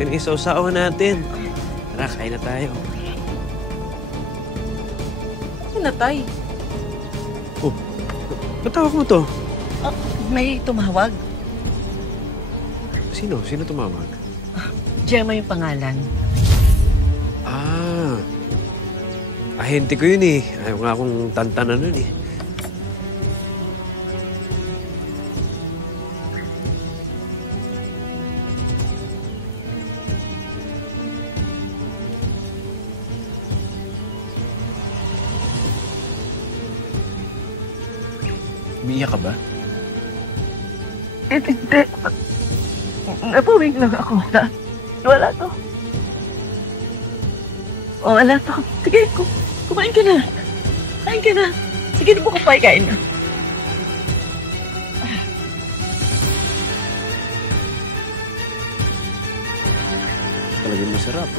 Ito na yung sausawan natin. Tara, kain na tayo. Ano na, Tay? Oh, ba't tawag mo to? Oh, may tumawag. Sino? Sino tumawag? Gemma yung pangalan. Ah, ahente ko yun eh. Ayaw nga akong tantanan nun eh. Umiiyak ka ba? Hindi. Napawing lang ako. Wala to. O, wala to. Sige, kumain ka na. Kain ka na. Sige, di mo kapay kain na. Talagang masarap.